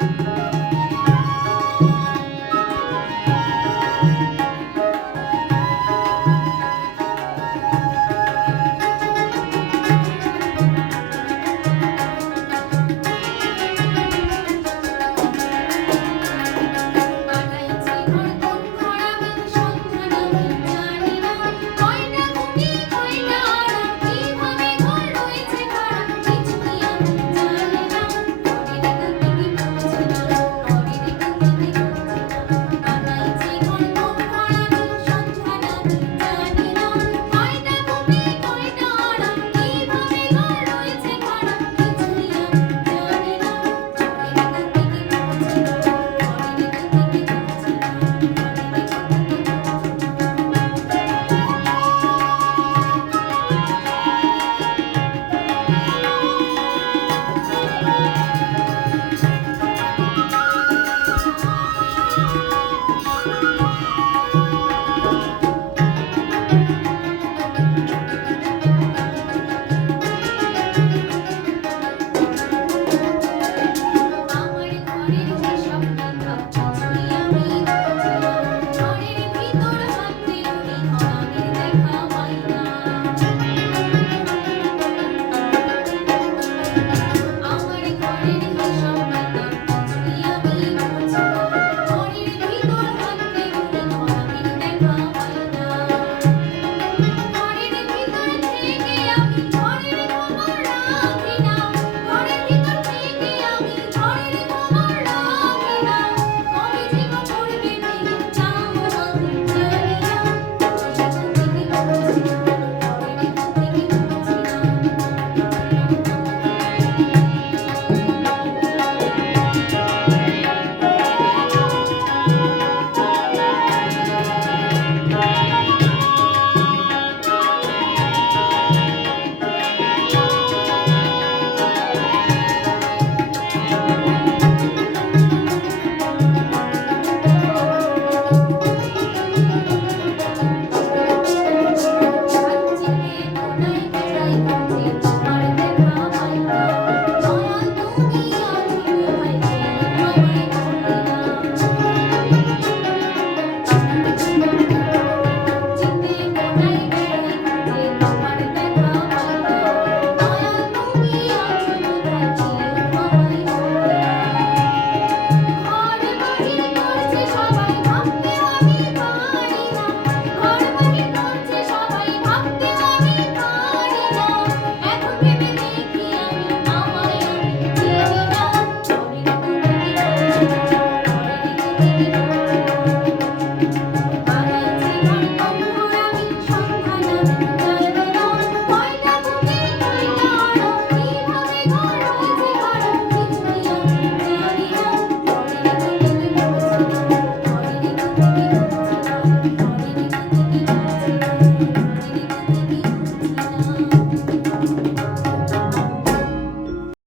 thank you